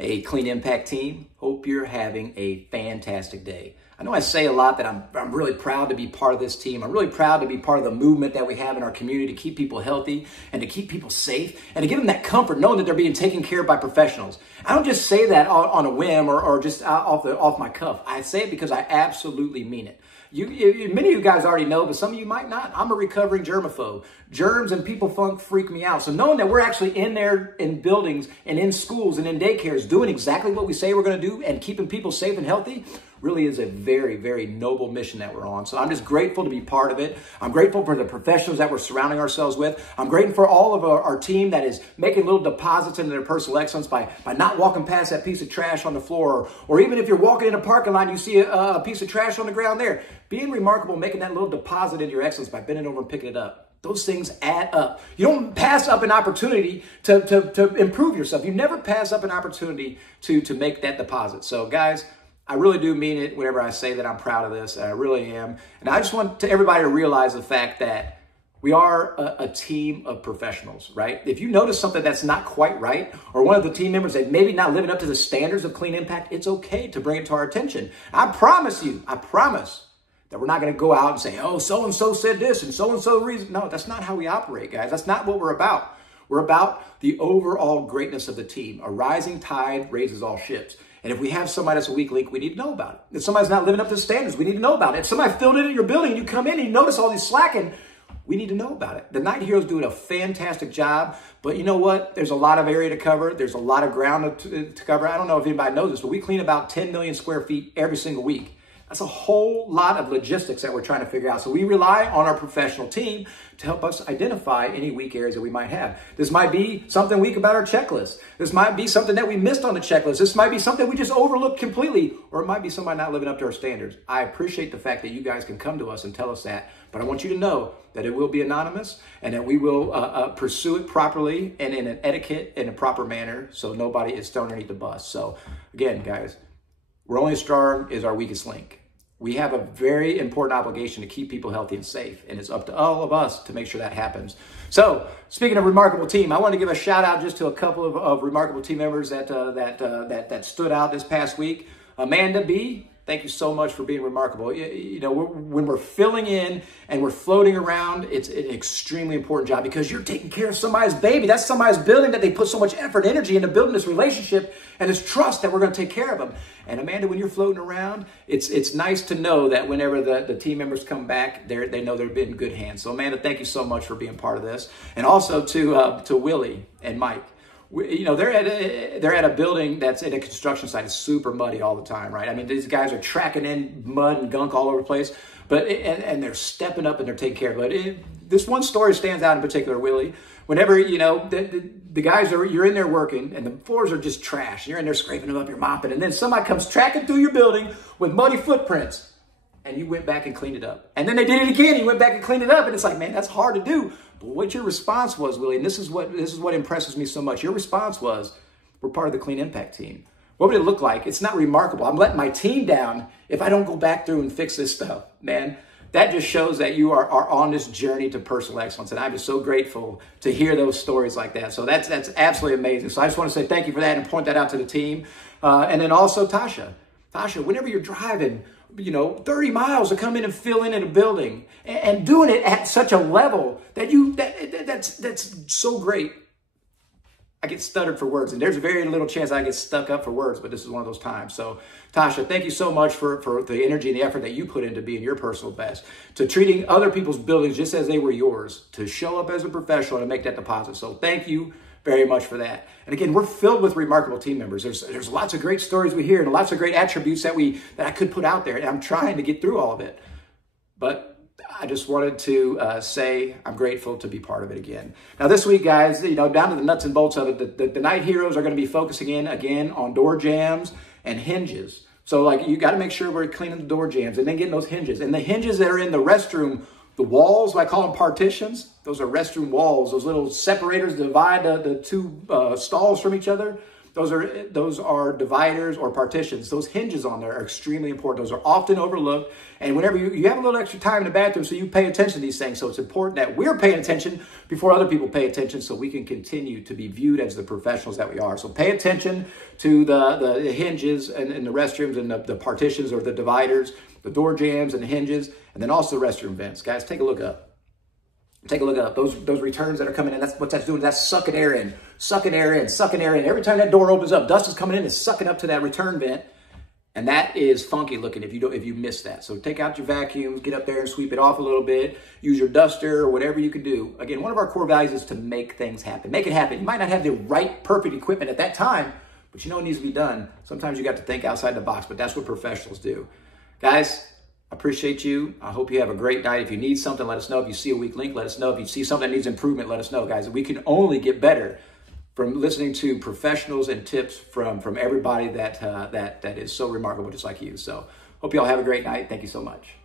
Hey, Clean Impact team, hope you're having a fantastic day. I know I say a lot that I'm really proud to be part of this team. I'm really proud to be part of the movement that we have in our community to keep people healthy and to keep people safe and to give them that comfort knowing that they're being taken care of by professionals. I don't just say that on a whim or just off my cuff. I say it because I absolutely mean it. Many of you guys already know, but some of you might not. I'm a recovering germaphobe. Germs and people funk freak me out. So knowing that we're actually in there in buildings and in schools and in daycares doing exactly what we say we're going to do and keeping people safe and healthy really is a very, very noble mission that we're on. So I'm just grateful to be part of it. I'm grateful for the professionals that we're surrounding ourselves with. I'm grateful for all of our team that is making little deposits into their personal excellence by not walking past that piece of trash on the floor, or even if you're walking in a parking lot and you see a piece of trash on the ground there, being remarkable, making that little deposit into your excellence by bending over and picking it up. Those things add up. You don't pass up an opportunity to improve yourself. You never pass up an opportunity to make that deposit. So guys, I really do mean it whenever I say that I'm proud of this. I really am. And I just want everybody to realize the fact that we are a team of professionals, right? If you notice something that's not quite right, or one of the team members that maybe not living up to the standards of Clean Impact, it's okay to bring it to our attention. I promise that we're not going to go out and say, oh, so-and-so said this and so-and-so reason. No, that's not how we operate, guys. That's not what we're about. We're about the overall greatness of the team. A rising tide raises all ships. And if we have somebody that's a weak link, we need to know about it. If somebody's not living up to the standards, we need to know about it. If somebody filled in at your building and you come in and you notice all these slacking, we need to know about it. The Night Heroes doing a fantastic job, but you know what? There's a lot of area to cover. There's a lot of ground to cover. I don't know if anybody knows this, but we clean about 10 million square feet every single week. That's a whole lot of logistics that we're trying to figure out. So we rely on our professional team to help us identify any weak areas that we might have. This might be something weak about our checklist. This might be something that we missed on the checklist. This might be something we just overlooked completely, or it might be somebody not living up to our standards. I appreciate the fact that you guys can come to us and tell us that, but I want you to know that it will be anonymous and that we will pursue it properly and in an etiquette, in a proper manner, so nobody is thrown underneath the bus. So again, guys, we're only as strong as our weakest link. We have a very important obligation to keep people healthy and safe, and it's up to all of us to make sure that happens. So, speaking of remarkable team, I want to give a shout out just to a couple of remarkable team members that stood out this past week. Amanda B., thank you so much for being remarkable. You know, when we're filling in and we're floating around, it's an extremely important job because you're taking care of somebody's baby. That's somebody's building that they put so much effort and energy into building this relationship and this trust that we're going to take care of them. And Amanda, when you're floating around, it's nice to know that whenever the team members come back, they know they're in good hands. So Amanda, thank you so much for being part of this. And also to Willie and Mike. You know, they're at a building that's at a construction site. It's super muddy all the time, right? I mean, these guys are tracking in mud and gunk all over the place, and they're stepping up and they're taking care of it. This one story stands out in particular, Willie. Whenever, you know, the guys you're in there working and the floors are just trash. You're in there scraping them up, you're mopping, and then somebody comes tracking through your building with muddy footprints. And you went back and cleaned it up. And then they did it again. You went back and cleaned it up. And it's like, man, that's hard to do. But what your response was, Willie, and this is what impresses me so much. Your response was, we're part of the Clean Impact team. What would it look like? It's not remarkable. I'm letting my team down if I don't go back through and fix this stuff. Man, that just shows that you are on this journey to personal excellence. And I'm just so grateful to hear those stories like that. So that's absolutely amazing. So I just want to say thank you for that and point that out to the team. And then also Tasha. Tasha, whenever you're driving, you know, 30 miles to come in and fill in a building and doing it at such a level that's so great. I get stuttered for words, and there's very little chance I get stuck up for words, but this is one of those times. So Tasha, thank you so much for the energy and the effort that you put into being your personal best, to treating other people's buildings just as they were yours, to show up as a professional and make that deposit. So thank you very much for that. And again, we're filled with remarkable team members. There's lots of great stories we hear and lots of great attributes that I could put out there. And I'm trying to get through all of it. But I just wanted to say I'm grateful to be part of it again. Now this week, guys, you know, down to the nuts and bolts of it, the Night Heroes are going to be focusing in again on door jambs and hinges. So like you got to make sure we're cleaning the door jambs and then getting those hinges. And the hinges that are in the restroom, the walls, I call them partitions. Those are restroom walls. Those little separators divide the two stalls from each other. those are dividers or partitions. Those hinges on there are extremely important. Those are often overlooked. And whenever you have a little extra time in the bathroom, so you pay attention to these things. So it's important that we're paying attention before other people pay attention, so we can continue to be viewed as the professionals that we are. So pay attention to the hinges and the restrooms and the partitions or the dividers, the door jambs and the hinges, and then also the restroom vents. Guys, take a look up. Take a look up. Those returns that are coming in, that's what that's doing. That's sucking air in, sucking air in, sucking air in. Every time that door opens up, dust is coming in and sucking up to that return vent. And that is funky looking if you miss that. So take out your vacuums, get up there and sweep it off a little bit. Use your duster or whatever you can do. Again, one of our core values is to make things happen. Make it happen. You might not have the right, perfect equipment at that time, but you know it needs to be done. Sometimes you got to think outside the box, but that's what professionals do. Guys, I appreciate you. I hope you have a great night. If you need something, let us know. If you see a weak link, let us know. If you see something that needs improvement, let us know, guys. We can only get better from listening to professionals and tips from everybody that is so remarkable, just like you. So hope you all have a great night. Thank you so much.